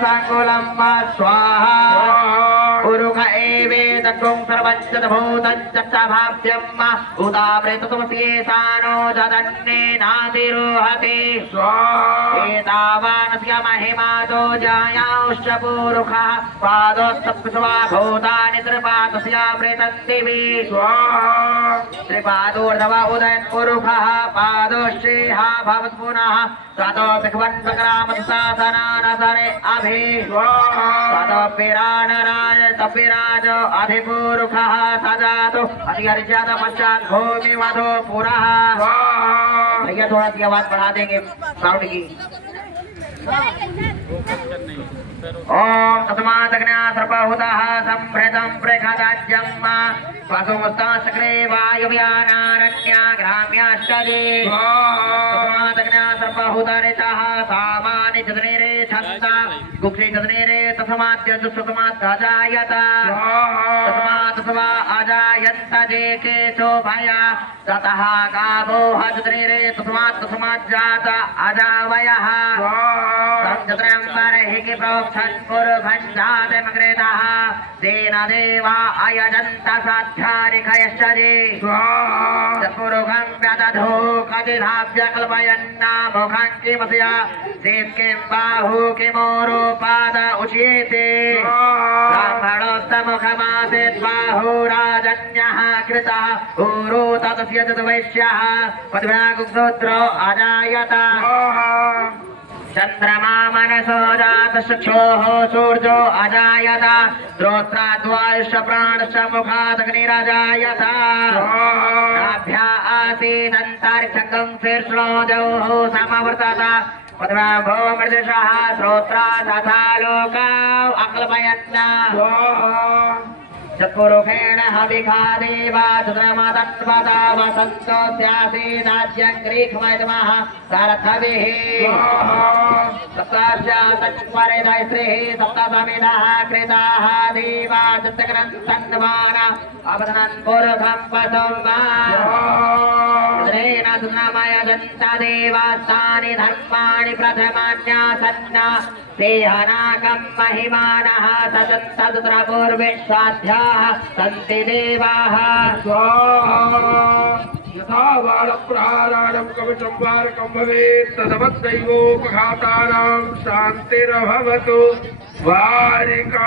सांगुलं स्वाहा उरुख एवेदं सर्वञ्चभूतञ्चभाव्यं उदावृतमस्येतानो जदन्नेनातिरोहति एतावानस्य महिमातो जायांश्च पूरुखः पादोस्तप्स्वा भूतानि त्रिपादस्यामृतं दिवि त्रिपादोर्धव उदयत्पुरुखः पादोश्रीः भवत् पुनः ततो भिक्वन्वक्रामसाधनानसरे अभि ततोऽपिराणराय तपिराज अधिपूरुखः सजातो अधिर्जत पश्चात् भूमिमधो पुरः। भैया थोड़ा सी आवाज बढ़ा देंगे साउंड की। ओम तस्मादग्न्या सर्पहुतः संभृतं प्रेखदाज्यं स्वसुमस्ताशक्रे वायुव्यानारण्या ग्राम्याश्चदे तस्मादग्न्या सर्पहुतरितः सामानि चतुर्निरे छन्ता गुक्षे चतुर्निरे तस्माद्य दुःसुतमाद्धाजायत तस्मात्स्वा अजायन्त जे केशो भया ततः गावो हचतुर्निरे तस्माज्जात अजावयः संचत्रम्बरहि प्रोक्षन् पुरुखञ्जातमग्रेतः तेन देवा अयजन्त साध्यारिखयश्चरे चतुरुखं व्यदधो कदिधाव्य कल्पयन्ना मुखं किमस्य देव किं बाहु किमोरुपाद उच्येते ब्राह्मणोत्तमुखमासीत् बाहुराजन्यः कृतः ऊरो ततस्य चतुर्वैश्यः पद्भ्यागुक्सोत्रो अजायत चंद्रमा मनसो जात चक्षुः सूर्यो अजायत श्रोत्राद्वायुश्च प्राणश्च मुखादग्निरजायत नाभ्या आसीदन्तरिक्षं शीर्ष्णोजौः समवर्तत पद्मभो मृदुषः श्रोत्रा तथा लोकौ अकल्पयन् चतुरुखेण हविखा देवा चतुर्मतन्वता वसन्तो स्यासीदाज्यं ग्रीष्मयतमः सारथभिः सप्ताश्चातच्परिदयश्रीः सप्तसमिधः कृताः देवा चतुर्ग्रन्थन्वाना अवदनन् पुरुखं पशुं सुनमयजन्त देवास्तानि धर्माणि प्रथमान्यासन्ना सेहनाकं महिमानः सजन्तदुत्रपूर्वेष्वाध्याः सन्ति देवाः यथा बालप्रहाराणं कवचं वारकं भवेत् तदवद्दैवोपघातानां शान्तिरभवतु वारिका।